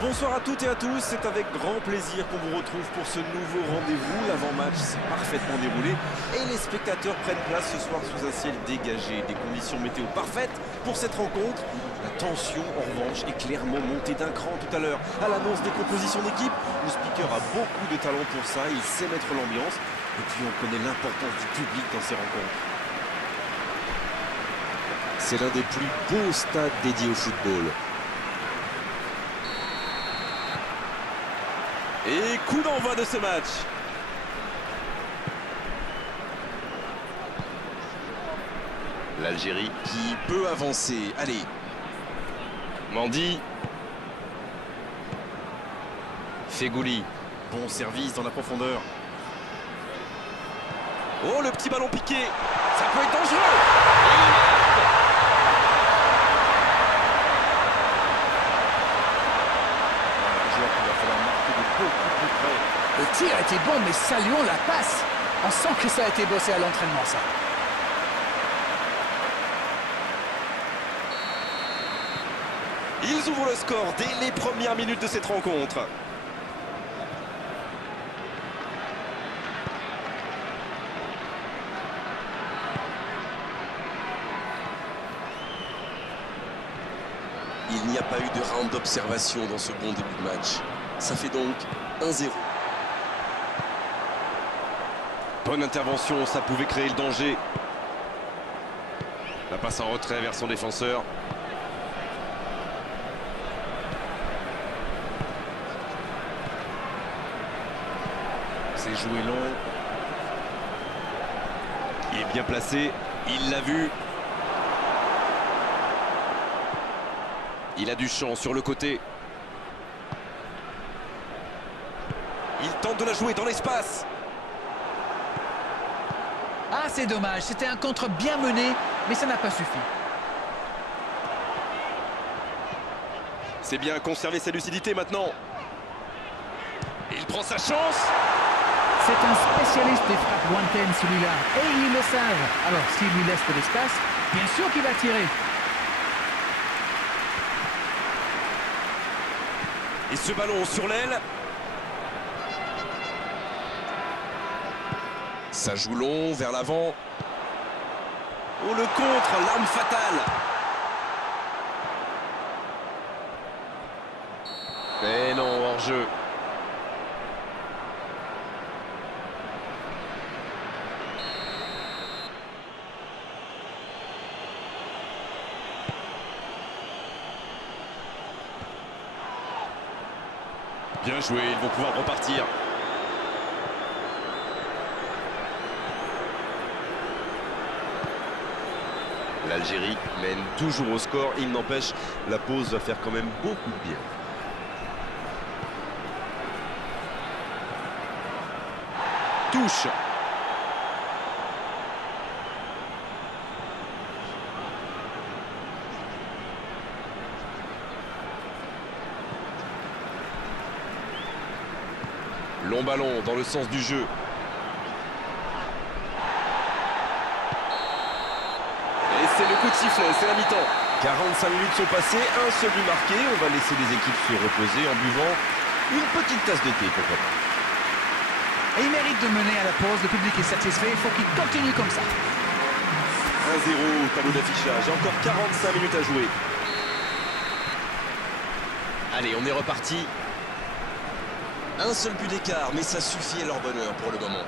Bonsoir à toutes et à tous, c'est avec grand plaisir qu'on vous retrouve pour ce nouveau rendez-vous. L'avant-match s'est parfaitement déroulé et les spectateurs prennent place ce soir sous un ciel dégagé. Des conditions météo parfaites pour cette rencontre. La tension, en revanche, est clairement montée d'un cran tout à l'heure. À l'annonce des compositions d'équipe, le speaker a beaucoup de talent pour ça, il sait mettre l'ambiance. Et puis on connaît l'importance du public dans ces rencontres. C'est l'un des plus beaux stades dédiés au football. Et coup d'envoi de ce match. L'Algérie qui peut avancer. Allez. Mendy. Fegouli. Bon service dans la profondeur. Oh, le petit ballon piqué. Ça peut être dangereux. Le tir a été bon, mais saluons la passe. On sent que ça a été bossé à l'entraînement, ça. Ils ouvrent le score dès les premières minutes de cette rencontre. Il n'y a pas eu de round d'observation dans ce bon début de match. Ça fait donc 1-0. Bonne intervention, ça pouvait créer le danger. La passe en retrait vers son défenseur. C'est joué long. Il est bien placé, il l'a vu. Il a du champ sur le côté. Il tente de la jouer dans l'espace. Ah, c'est dommage. C'était un contre bien mené, mais ça n'a pas suffi. C'est bien conserver sa lucidité maintenant. Il prend sa chance. C'est un spécialiste des frappes lointaines, celui-là. Et ils le savent. Alors, s'il lui laisse de l'espace, bien sûr qu'il va tirer. Et ce ballon sur l'aile. Ça joue long, vers l'avant. Oh, le contre, l'arme fatale. Mais non, hors-jeu. Bien joué, ils vont pouvoir repartir. L'Algérie mène toujours au score. Il n'empêche, la pause va faire quand même beaucoup de bien. Touche. Long ballon dans le sens du jeu. Et c'est le coup de sifflet, c'est la mi-temps. 45 minutes sont passées, un seul but marqué. On va laisser les équipes se reposer en buvant une petite tasse de thé, pourquoi pas. Et il mérite de mener à la pause. Le public est satisfait. Il faut qu'il continue comme ça. 1-0 au tableau d'affichage. Et encore 45 minutes à jouer. Allez, on est reparti. Un seul but d'écart, mais ça suffit à leur bonheur pour le moment.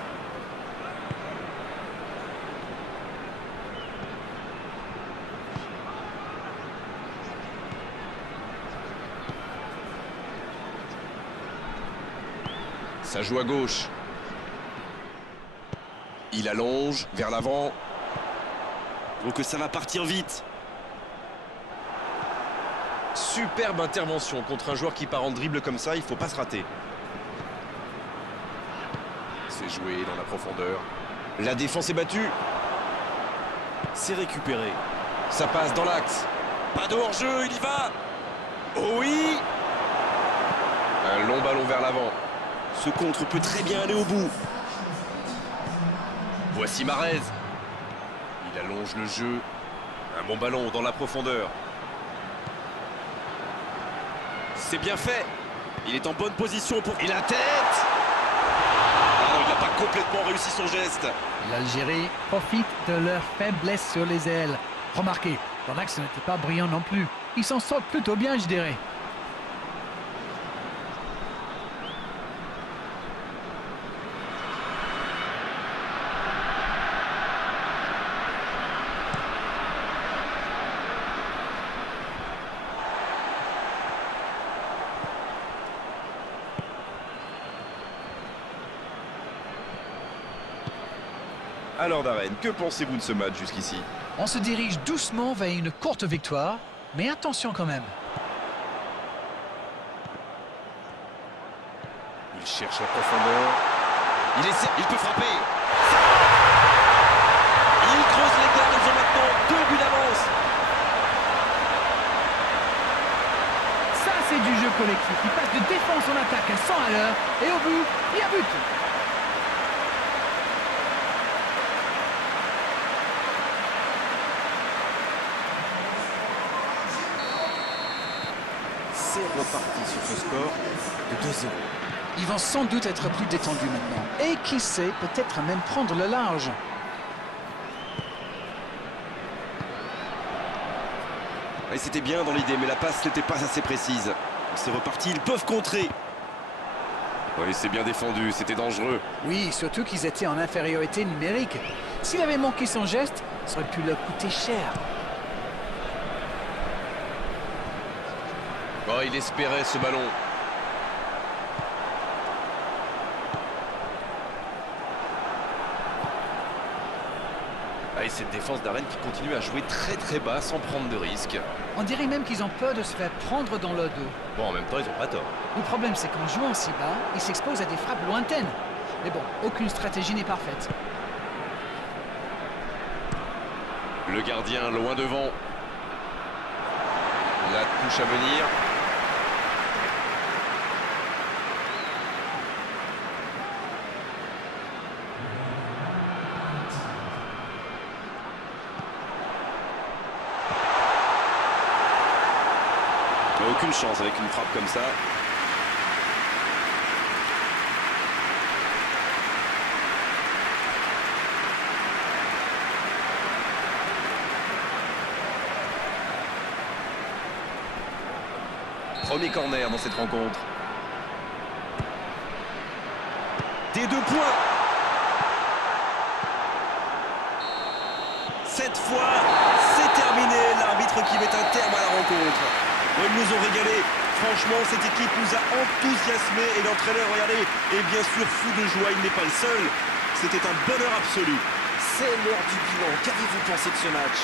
Ça joue à gauche. Il allonge vers l'avant. Donc ça va partir vite. Superbe intervention contre un joueur qui part en dribble comme ça, il ne faut pas se rater. C'est joué dans la profondeur. La défense est battue. C'est récupéré. Ça passe dans l'axe. Pas de hors-jeu, il y va. Oh oui. Un long ballon vers l'avant. Ce contre peut très bien aller au bout. Voici Mahrez. Il allonge le jeu. Un bon ballon dans la profondeur. C'est bien fait. Il est en bonne position pour... Et la tête! Ah non, il n'a pas complètement réussi son geste. L'Algérie profite de leur faiblesse sur les ailes. Remarquez, dans l'axe, ce n'était pas brillant non plus. Ils s'en sortent plutôt bien, je dirais. Alors Darren, que pensez-vous de ce match jusqu'ici? On se dirige doucement vers une courte victoire, mais attention quand même. Il cherche la profondeur. Il peut frapper. Il creuse l'écart, ils ont maintenant 2 buts d'avance. Ça, c'est du jeu collectif. Il passe de défense en attaque à 100 à l'heure, et au bout, il y a but. C'est reparti sur ce score de 2-0. Ils vont sans doute être plus détendus maintenant. Et qui sait, peut-être même prendre le large. Et c'était bien dans l'idée, mais la passe n'était pas assez précise. C'est reparti, ils peuvent contrer. Oui, c'est bien défendu, c'était dangereux. Oui, surtout qu'ils étaient en infériorité numérique. S'il avait manqué son geste, ça aurait pu leur coûter cher. Oh, il espérait ce ballon. Ah, et cette défense d'Arène qui continue à jouer très bas sans prendre de risques. On dirait même qu'ils ont peur de se faire prendre dans le dos. Bon, en même temps, ils n'ont pas tort. Le problème, c'est qu'en jouant si bas, ils s'exposent à des frappes lointaines. Mais bon, aucune stratégie n'est parfaite. Le gardien loin devant. La touche à venir. Aucune chance avec une frappe comme ça. Premier corner dans cette rencontre. Des 2 points. Cette fois, c'est terminé. L'arbitre qui met un terme à la rencontre. Ils nous ont régalé. Franchement, cette équipe nous a enthousiasmés. Et l'entraîneur, regardez, est bien sûr fou de joie. Il n'est pas le seul. C'était un bonheur absolu. C'est l'heure du bilan. Qu'avez-vous pensé de ce match?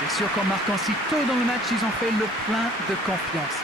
C'est sûr qu'en marquant si tôt dans le match, ils ont fait le plein de confiance.